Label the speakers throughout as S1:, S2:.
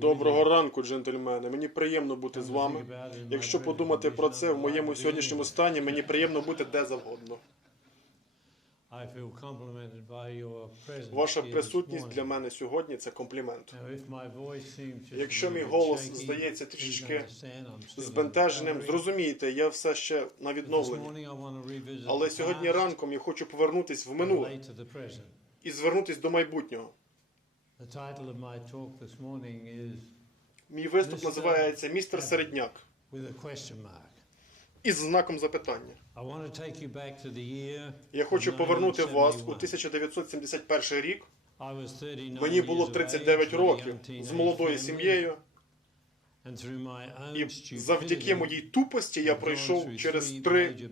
S1: Доброго ранку, джентльмени. Мені приємно бути з вами. Якщо подумати про це в моєму сьогоднішньому стані, мені приємно бути де завгодно. Ваша присутність для мене сьогодні це комплімент. Якщо мій голос здається
S2: in
S1: Збентеженим, зрозумійте, я все ще на відновленні. Але сьогодні ранком я хочу повернутись в минуле і звернутись до майбутнього. Мій виступ називається Містер Середняк із знаком запитання. Я хочу повернути вас у
S2: 1971.
S1: 1971 рік.
S2: I was 39
S1: Мені було 39
S2: age, with a
S1: років з молодою сім'єю. І завдяки моїй тупості я пройшов через три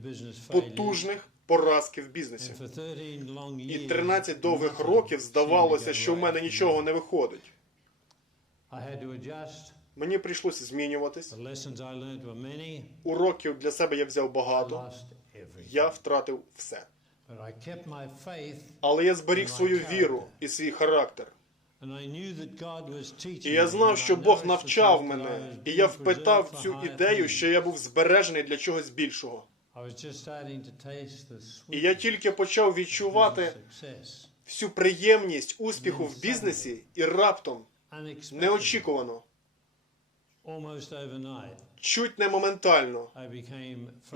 S1: потужних поразки в бізнесі.
S2: and for 13 long
S1: І
S2: years,
S1: 13 довгих років здавалося, що в мене нічого не виходить. Мені прийшлося змінюватись. Уроків для себе я взяв багато. Я втратив все. Але я зберіг свою віру і свій характер. І я знав, що Бог навчав мене, і я впитав цю ідею, що я був збережений для чогось більшого. І я тільки почав відчувати всю приємність успіху в бізнесі, і раптом, неочікувано, чуть не моментально,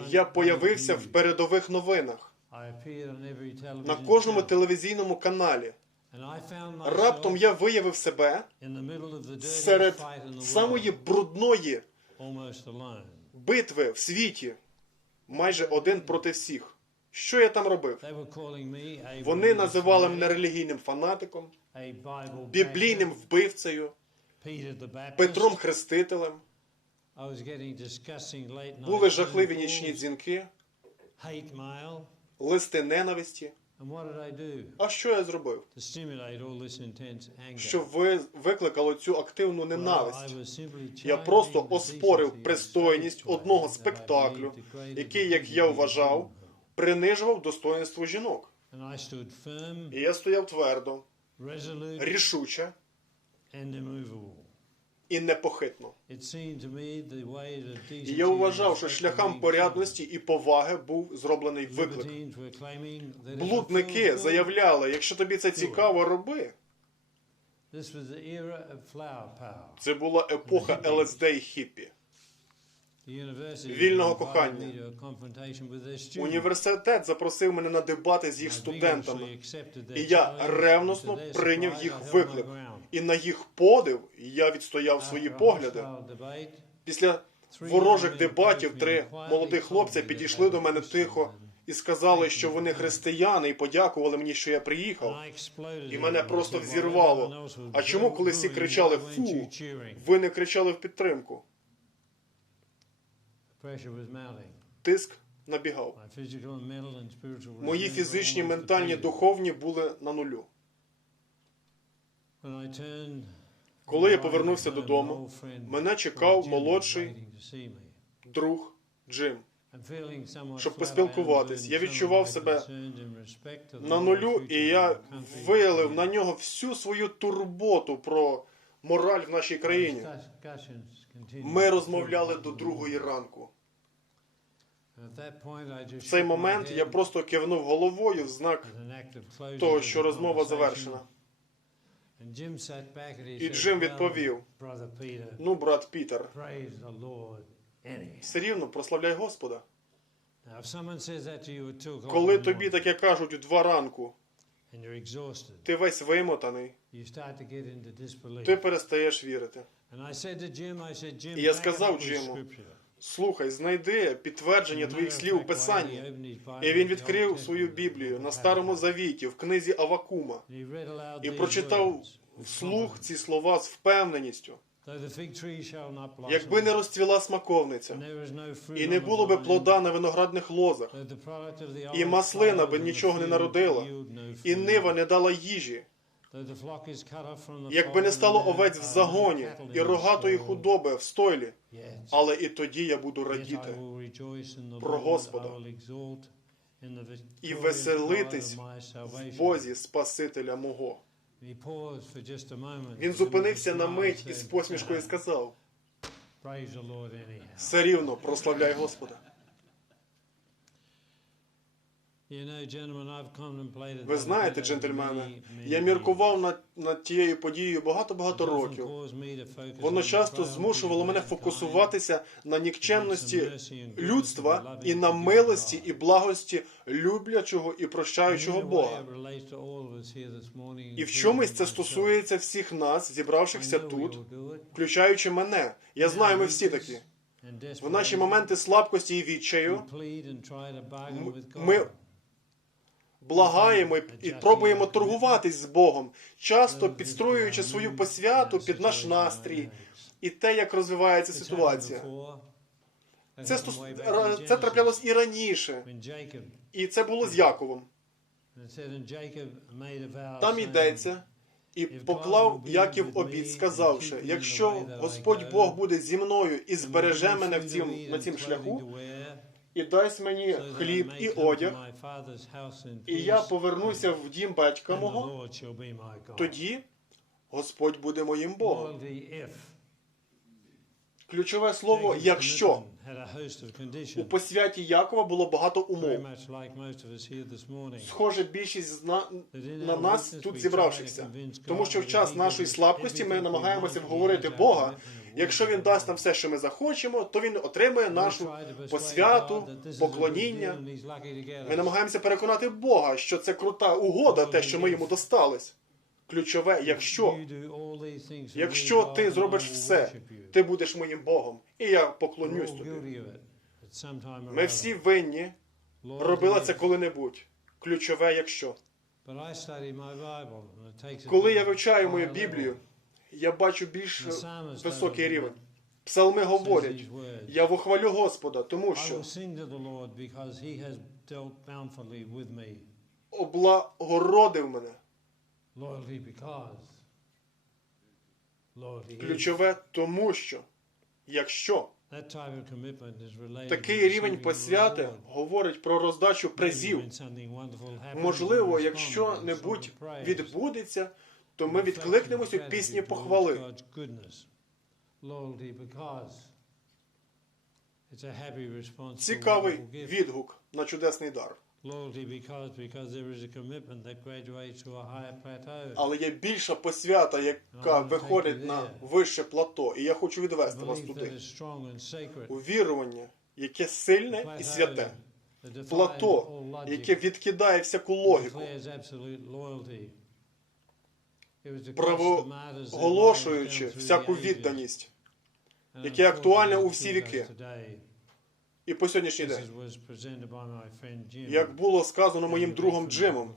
S1: я появився в передових новинах на кожному телевізійному каналі. Раптом я виявив себе серед самої брудної битви в світі, майже один проти всіх. Що я там робив? Вони називали мене релігійним фанатиком, біблійним вбивцею. Петром Хрестителем. Були жахливі нічні дзвінки, листи ненависті. А що я зробив? Що ви викликало цю активну ненависть? Я просто оспорив пристойність одного спектаклю, який, як я вважав, принижував достоинство жінок. І я стояв твердо, рішуче. І непохитно. І я вважав, що шляхам порядності і поваги був зроблений виклик. Блудники заявляли, якщо тобі це цікаво, роби. Це була епоха ЛСД і хіппі. Вільного кохання. Університет запросив мене на дебати з їх студентами, і я ревносно
S2: their
S1: прийняв їх виклик. І на їх подив я відстояв свої погляди. Після ворожих дебатів три молодих хлопця підійшли до мене тихо і сказали, що вони християни, і подякували мені, що я приїхав. І мене просто взірвало. А чому, коли всі кричали фу, ви не кричали в підтримку? Тиск набігав. Мої фізичні, ментальні, духовні були на нулю. Коли я повернувся додому, мене чекав молодший друг Джим. Щоб поспілкуватись. Я відчував себе На нулю, і я виявив на нього всю свою турботу про мораль в нашій країні. Ми розмовляли до другої ранку. В цей момент я просто кивнув головою в знак того, що розмова завершена. І Джим
S2: "Well,
S1: відповів: Ну, брат Пітер,
S2: praise the Lord anyhow."
S1: все рівно прославляй Господа. Коли тобі таке кажуть у два ранку, ти весь вимотаний, ти перестаєш вірити. І я сказав Джиму. Слухай, знайди підтвердження твоїх слів у Писанні. І він відкрив свою Біблію на Старому Завіті, в книзі Авакума, і прочитав вслух ці слова з впевненістю. Якби не розцвіла смаковниця, і не було би плода на виноградних лозах, і маслина би нічого не народила, і нива не дала їжі, якби не стало овець в загоні і рогатої худоби в стойлі, але і тоді я буду радіти про Господа і веселитись в Бозі Спасителя мого. Він зупинився на мить і з посмішкою сказав: все рівно прославляй Господа. Ви знаєте, джентльмени, я міркував над, над тією подією багато-багато років. Воно часто змушувало мене фокусуватися на нікчемності людства і на милості і благості люблячого і прощаючого Бога. І в чомусь це стосується всіх нас, зібравшихся тут, включаючи мене. Я знаю, ми всі такі. В наші моменти слабкості і відчаю
S2: plead
S1: благаємо і- пробуємо торгуватись з Богом, часто підстроюючи свою посвяту під наш настрій і те, як розвивається ситуація. Це, стос... це траплялось і раніше, і це було з Яковом. Там йдеться, і поклав Яків обід, сказавши: якщо Господь Бог буде зі мною і збереже мене в цім, на цім шляху, і дасть мені хліб і одяг, і я повернуся в дім батька мого, тоді Господь буде моїм Богом. Ключове слово якщо. У посвяті Якова було багато умов. Схоже, більшість зна... на нас тут зібравшихся. Тому що в час нашої слабкості ми намагаємося вговорити Бога. Якщо він дасть нам все, що ми захочемо, то він отримає нашу посвяту, поклоніння. Ми намагаємося переконати Бога, що це крута угода, те, що ми йому достались. Ключове, якщо. Якщо ти зробиш все, ти будеш моїм Богом, і я поклонюсь тобі. Ми всі винні робили це коли-небудь. Ключове, якщо. Коли я вивчаю мою Біблію, я бачу більш високий рівень. Псалми говорять, я вихвалю Господа, тому що облагородив мене. Ключове тому що, якщо такий рівень посвяти говорить про роздачу призів, можливо, якщо небудь відбудеться, то ми відкликнемось у пісні похвали. Цікавий відгук на чудесний дар. Але є більша посвята, яка виходить на вище плато, і я хочу відвести вас туди. Увірування, яке сильне і святе. Плато, яке відкидає всяку логіку,
S2: declares absolute loyalty. It was the
S1: Право-
S2: cross, the martyrs that
S1: оголошуючи
S2: rose down through
S1: всяку відданість. Яке актуальне у всі віки. І по сьогоднішній день, як було сказано моїм другом Джимом,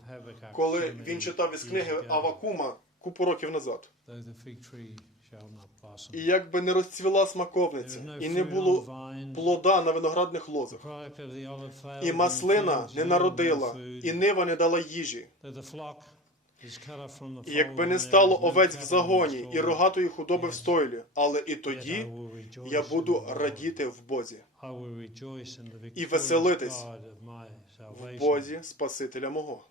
S1: коли він читав із книги. Авакума купу років назад. І якби не розцвіла смаковниця, і не було плода на виноградних лозах, і маслина не народила, і нива не дала їжі. Якби не стало овець в загоні і рогатої худоби в стойлі, але і тоді я буду радіти в Бозі, І веселитись в. Бозі Спасителя мого.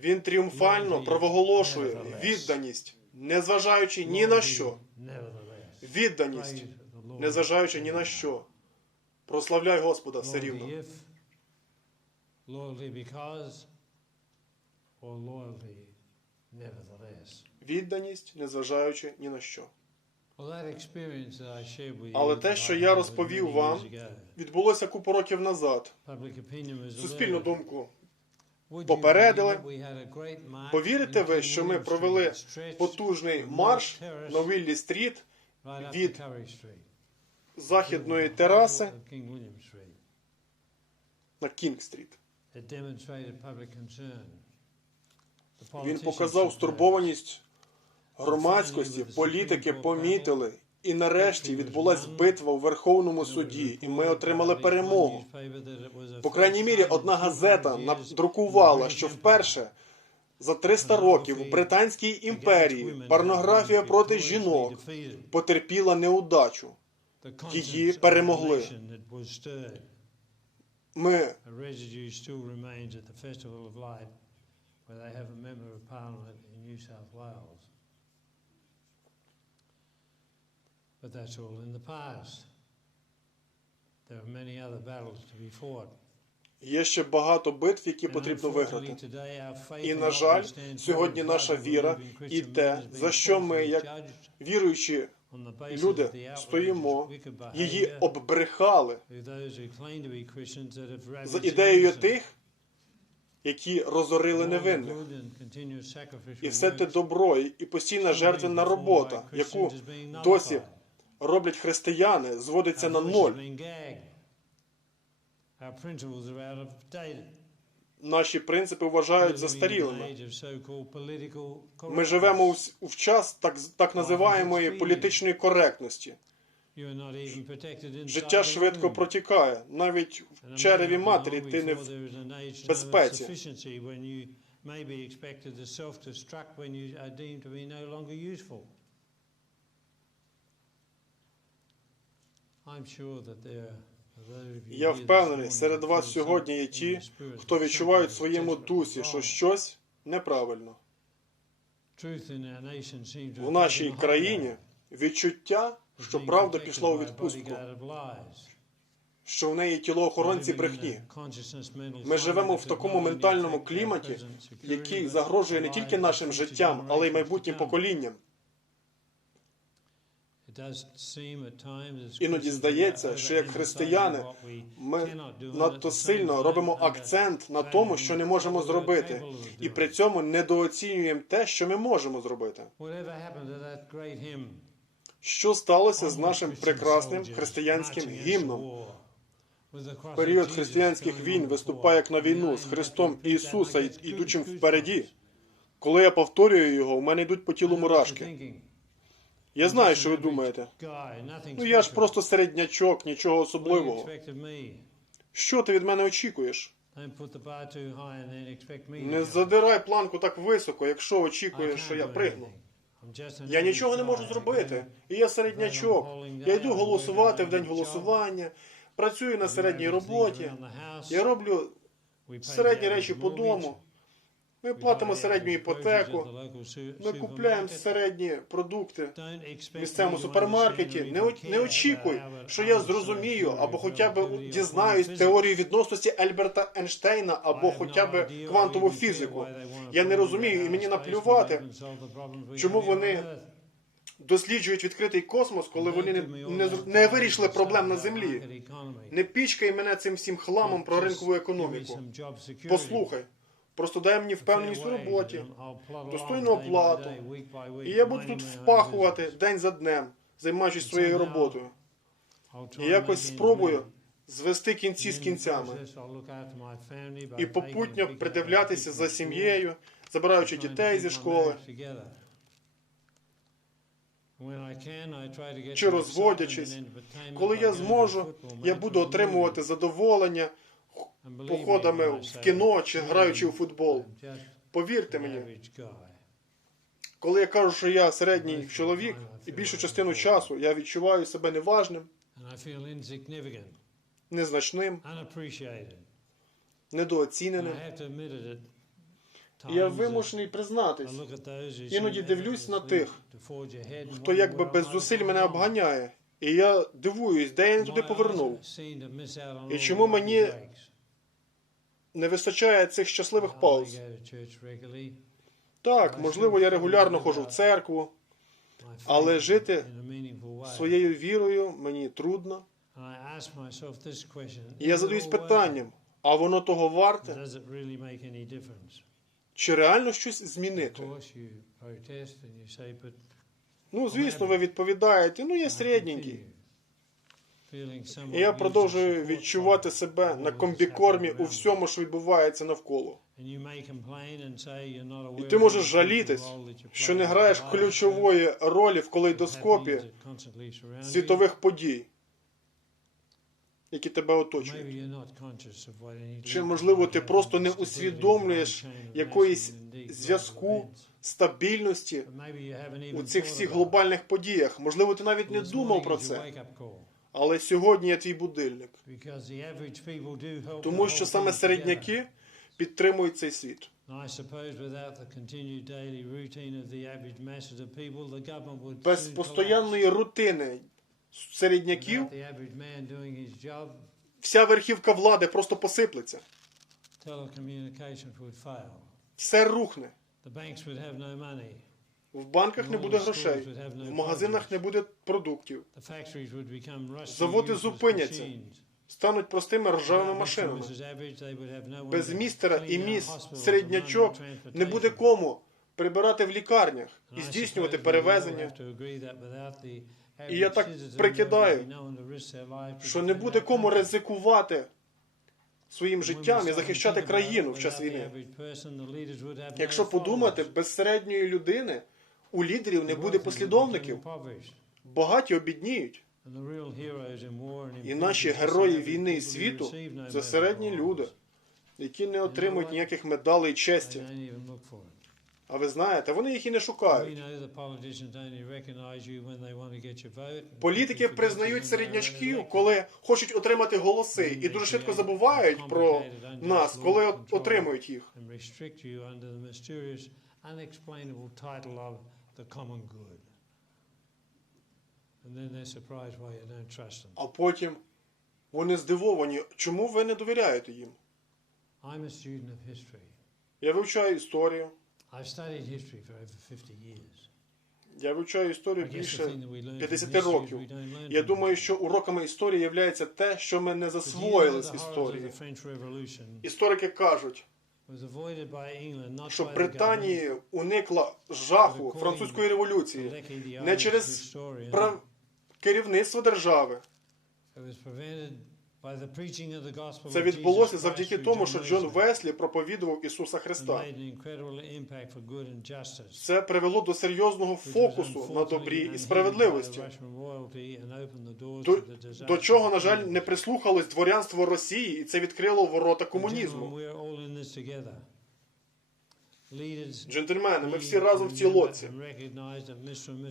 S1: Він тріумфально провоголошує відданість, незважаючи ні на що. Відданість, незважаючи ні на що. Прославляй Господа все рівно. Відданість, незважаючи ні на що. Але те, що я розповів вам, Відбулося купу років назад. Суспільну думку попередили. Повірите ви, що ми провели потужний марш на Віллі Стріт від західної тераси на Кінг Стріт. Він показав стурбованість громадськості, політики помітили. І нарешті відбулась битва у Верховному суді, і ми отримали перемогу. По крайній мірі, одна газета надрукувала, що вперше за 300 років в Британській імперії порнографія проти жінок потерпіла неудачу. її перемогли. Ми
S2: where they have a member of parliament in New South Wales. But that's all in the past. There are many other battles to be fought.
S1: Є ще багато битв, які потрібно виграти.
S2: today our faith
S1: І, на жаль, сьогодні наша віра і те, за що ми, як Віруючі люди, стоїмо, її оббрехали за ідеєю тих, які розорили невинних. І все те добро і постійна жертвенна робота, яку досі роблять християни, зводиться на ноль. Наші принципи вважають застарілими. Ми живемо в час так, так називаємої політичної коректності. Життя швидко протікає. Навіть в череві матері ти не в безпеці. Я впевнений, серед вас сьогодні є ті, хто відчувають в своєму дусі, що щось неправильно. В нашій країні відчуття, що правда пішла у відпустку, що в неї тіло охоронці брехні. Ми живемо в такому ментальному кліматі, який загрожує не тільки нашим життям, але й майбутнім поколінням. Іноді здається, що як християни Ми надто сильно робимо акцент на тому, що не можемо зробити, і при цьому недооцінюємо те, що ми можемо зробити. Що сталося з нашим прекрасним християнським гімном? В період християнських війн виступає як на війну з Христом Ісуса, ідучим впереді. Коли я повторюю його, у мене йдуть по тілу мурашки. Я знаю, що ви думаєте. Ну я ж просто середнячок, нічого особливого. Що ти від мене очікуєш? Не задирай планку так високо, якщо очікуєш, що я пригну. Я нічого не можу зробити. І я середнячок. Я йду голосувати в день голосування, працюю на середній роботі. Я роблю середні речі по дому. Ми платимо середню іпотеку. Ми купляємо середні продукти в місцевому супермаркеті. Не, очікуй, що я зрозумію або хоча б дізнаюсь теорію відносності Альберта Ейнштейна або хоча б квантову фізику. Я не розумію, і мені наплювати, чому вони досліджують відкритий космос, коли вони не, не, не вирішили проблем на землі. Не пічкай мене цим всім хламом про ринкову економіку. Послухай, просто дай мені впевненість у роботі, достойну оплату, і я буду тут впахувати день за днем, займаючись своєю роботою. І якось спробую звести кінці з кінцями. І попутньо придивлятися за сім'єю, забираючи дітей зі школи,
S2: чи розводячись. Коли я зможу, я буду отримувати
S1: задоволення походами в кіно чи граючи у футбол. Повірте мені, коли я кажу, що я середній чоловік, і більшу частину часу я відчуваю себе неважним, незначним, недооціненим. І я вимушений признатись,
S2: Іноді дивлюсь на тих,
S1: хто якби без зусиль мене обганяє. І я дивуюсь, де я не туди повернув.
S2: І чому мені
S1: Не вистачає цих щасливих пауз. Так, можливо, я регулярно ходжу в церкву, але жити своєю вірою мені трудно. І я задаюсь питанням, а воно того варте? Чи реально щось змінити? Ну, звісно, ви відповідаєте, ну я середненький. І я продовжую відчувати себе на комбікормі у всьому, що відбувається навколо.
S2: І ти можеш жалітись,
S1: Що не граєш ключової ролі в калейдоскопі світових подій, які тебе оточують.
S2: Чи, можливо, ти просто не усвідомлюєш якоїсь
S1: зв'язку, стабільності у цих всіх глобальних подіях. Можливо, ти навіть не думав про це, але сьогодні я твій будильник. Тому що саме середняки підтримують цей світ. Без постоянної рутини середняків вся верхівка влади просто посиплеться. Все рухне. В банках не буде грошей, в магазинах не буде продуктів. Заводи зупиняться. Стануть простими ржавими машинами. Без містера і міс середнячок не буде кому прибирати в лікарнях і здійснювати перевезення. І я так прикидаю, Що не буде кому ризикувати своїм життям і захищати країну в час війни. Якщо подумати, без середньої людини у лідерів не буде послідовників, багаті обідніють. І наші герої війни і світу це середні люди, які не отримують ніяких медалей і честі. А ви знаєте, вони їх і не шукають. Політики признають середнячків, коли хочуть отримати голоси, і дуже швидко забувають про нас, коли отримують їх.
S2: And restrict you under the mysterious, unexplainable title of the common good. And then they're surprised why you don't trust them.
S1: А потім вони здивовані, чому ви не довіряєте їм.
S2: I'm a student of history.
S1: Я вивчаю історію.
S2: I've studied history for over 50 years.
S1: Я вивчаю історію більше
S2: thing that we learn from
S1: 50 років. Я думаю, що уроками історії є те, що ми не засвоїли з історії. Історики кажуть, що Британія уникла жаху французької революції. не через прав... керівництво держави. Це відбулося завдяки тому, що Джон Веслі проповідував Ісуса Христа. Це привело до серйозного фокусу на добрі і справедливості. До, до чого, на жаль, не прислухалось дворянство Росії, і це відкрило ворота комунізму. Джентльмени, ми всі разом в цій лодці.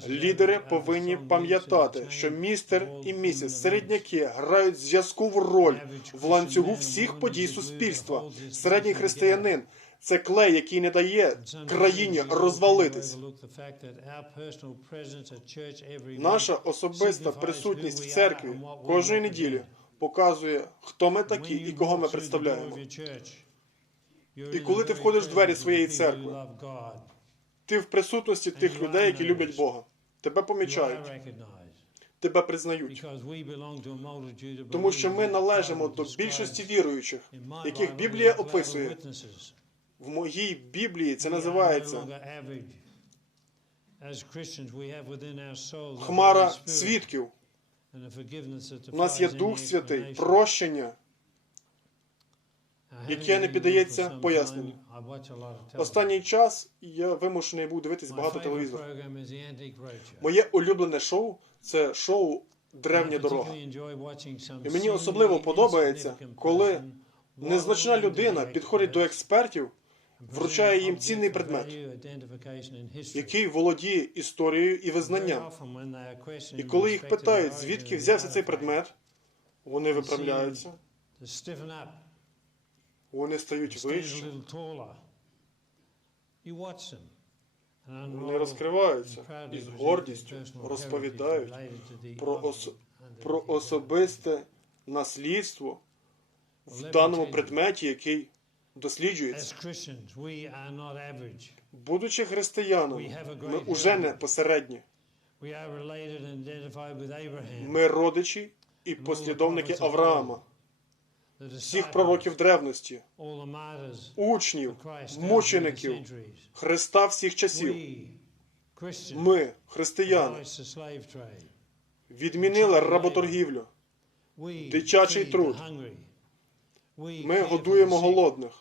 S1: Лідери повинні пам'ятати, що містер і місіс середняки грають зв'язкову роль в ланцюгу всіх подій суспільства. Середній християнин це клей, який не дає країні розвалитись. Наша особиста присутність в церкві кожної неділі показує, хто ми такі і кого ми представляємо.
S2: І коли ти входиш в двері своєї церкви,
S1: Ти в присутності тих людей, які люблять Бога. Тебе помічають, тебе признають.
S2: тому що ми належимо до більшості віруючих, яких Біблія описує.
S1: В моїй Біблії це називається хмара свідків.
S2: У нас є Дух Святий, прощення, яке не піддається поясненню.
S1: Останній час я вимушений був дивитись багато телевізору. Моє улюблене шоу це шоу Древня дорога.
S2: І мені особливо подобається, коли
S1: Незначна людина підходить до експертів,
S2: вручає їм цінний предмет,
S1: який володіє історією і визнанням. І коли їх питають, звідки взявся цей предмет, вони виправляються, вони стають вище, вони розкриваються і з гордістю розповідають про, ос- про особисте наслідство в даному предметі, який досліджується. Будучи християнами, ми уже не посередні. Ми родичі і послідовники Авраама, всіх пророків древності, учнів, мучеників, Христа всіх часів. Ми, християни, відмінили работоргівлю.
S2: дитячий труд.
S1: Ми годуємо голодних.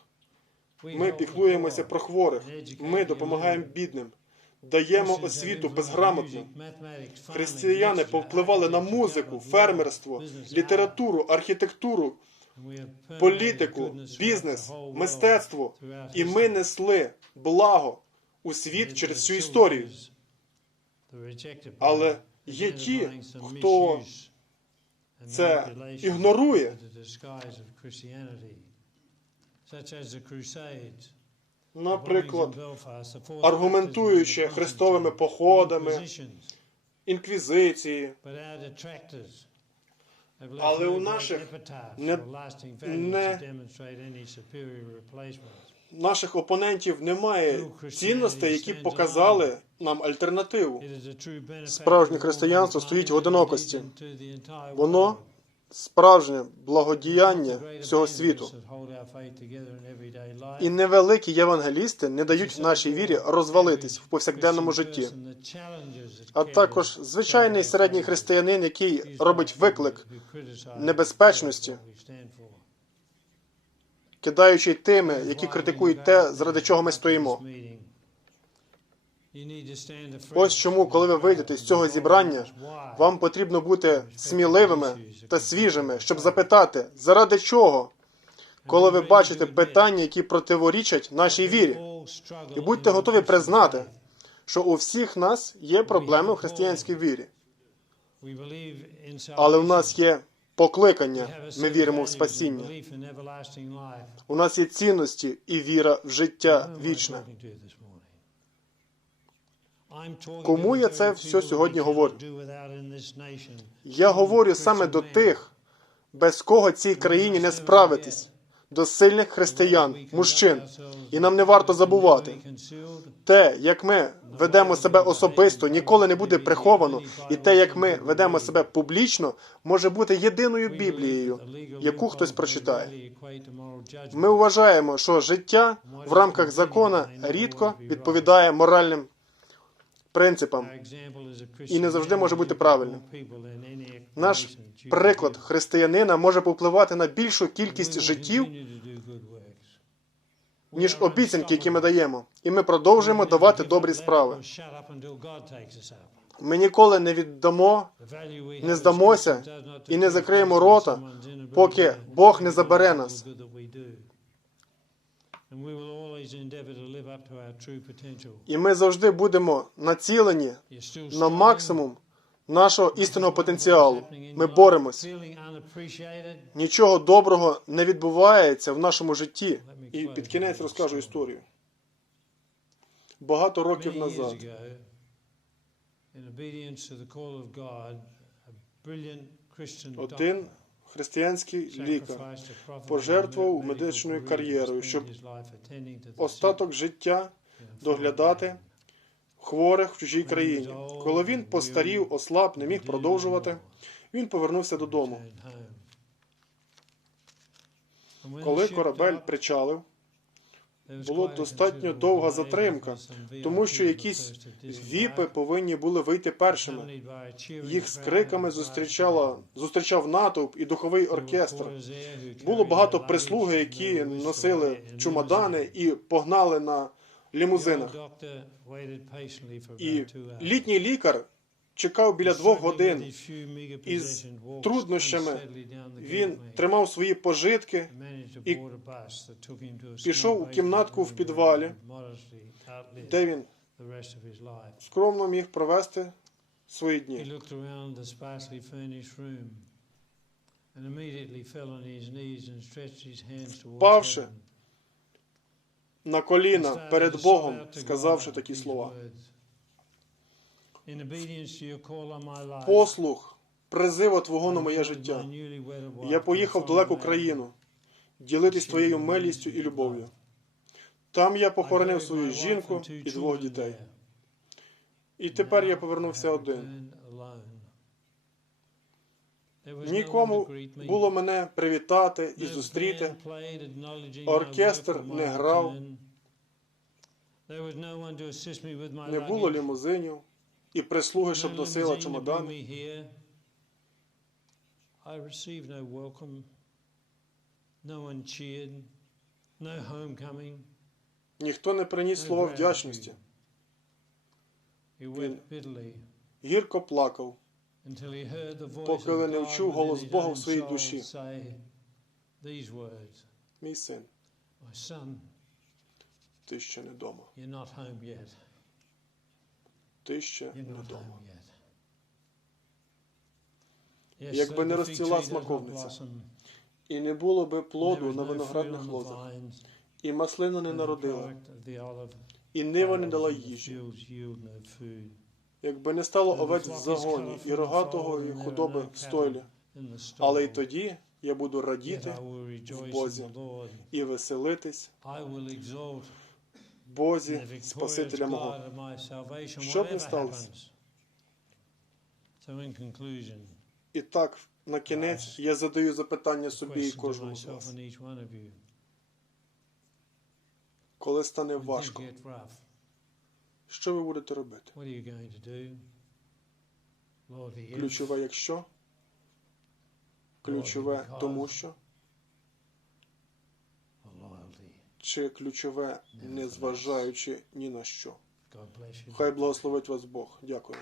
S1: Ми піклуємося про хворих. Ми допомагаємо бідним. Даємо освіту безграмотним. Християни повпливали на музику, фермерство, літературу, архітектуру, політику, бізнес, мистецтво. І ми несли благо у світ через всю історію. Але є ті, хто це ігнорує. Наприклад, аргументуючи хрестовими походами, інквізиції,
S2: Але у наших не, не
S1: наших опонентів немає цінностей, які б показали нам альтернативу.
S2: Справжнє християнство стоїть в одинокості.
S1: Воно справжнє благодіяння всього світу. І невеликі євангелісти не дають нашій вірі розвалитись в повсякденному житті. А також звичайний середній християнин, який робить виклик небезпечності, кидаючи тими, які критикують те, заради чого ми стоїмо. Ось чому, коли ви вийдете з цього зібрання, вам потрібно бути сміливими та свіжими, щоб запитати, заради чого, коли ви бачите питання, які противорічать нашій вірі. І будьте готові признати, що у всіх нас є проблеми в християнській вірі, але у нас є покликання, ми віримо в спасіння. У нас є цінності і віра в життя вічне.
S2: Кому я це все сьогодні говорю?
S1: Я говорю саме до тих, без кого цій країні не справитись, до сильних християн, мужчин. І нам не варто забувати. Те, як ми ведемо себе особисто, ніколи не буде приховано, і те, як ми ведемо себе публічно, може бути єдиною Біблією, яку хтось прочитає. Ми вважаємо, що життя в рамках закона рідко відповідає моральним принципам.
S2: і не завжди може бути правильним.
S1: Наш приклад християнина може повпливати на більшу кількість життів, ніж обіцянки, які ми даємо. І ми продовжуємо давати добрі справи. Ми ніколи не віддамо,
S2: не здамося і не закриємо рота,
S1: поки Бог не забере нас. І ми завжди будемо націлені на максимум нашого істинного потенціалу. Ми боремось. Нічого доброго не відбувається в нашому житті. І під кінець розкажу історію. Багато років назад один християнський лікар пожертвував медичною кар'єрою, щоб остаток життя доглядати хворих в чужій країні. Коли він постарів, ослаб, не міг продовжувати, він повернувся додому. Коли корабель причалив,
S2: було достатньо довга затримка,
S1: тому що якісь віпи повинні були вийти першими. Їх з криками зустрічала, зустрічав натовп і духовий оркестр. Було багато прислуги, які носили чумадани і погнали на лімузинах. І літній лікар чекав біля двох годин.
S2: із
S1: труднощами Він тримав свої пожитки,
S2: і
S1: пішов у кімнатку в підвалі, де він скромно міг провести свої дні. Впавши. На коліна перед Богом, сказавши такі слова. Послух, призива Твого на моє життя. Я поїхав в далеку країну, ділитись Твоєю милістю і любов'ю. Там я похоронив свою жінку і двох дітей. І тепер я повернувся один. Нікому було мене привітати і зустріти. Оркестр не грав. Не було лімузинів і прислуги, щоб носила чемодан.
S2: I received no welcome. No one cheered. No homecoming.
S1: Ніхто не приніс слова вдячності. Він- Гірко плакав. Поки не вчув голос Бога в своїй душі. Мій син, ти ще не вдома. Ти ще вдома. Якби не розцвіла
S2: blossom,
S1: І не було би плоду на виноградних лозах, і маслина не народила, і нива не дала їжі. Якби не стало овець в загоні, і рогатого, і худоби в стойлі, але й тоді я буду радіти
S2: in
S1: Бозі. і веселитись
S2: I will exalt
S1: в Бозі, Спасителя мого. Що б не сталося. І так, на кінець я задаю запитання собі і кожному з вас. Коли стане важко, що ви будете робити? Ключове якщо, ключове тому що, чи ключове незважаючи ні на що. Хай благословить вас Бог. Дякую.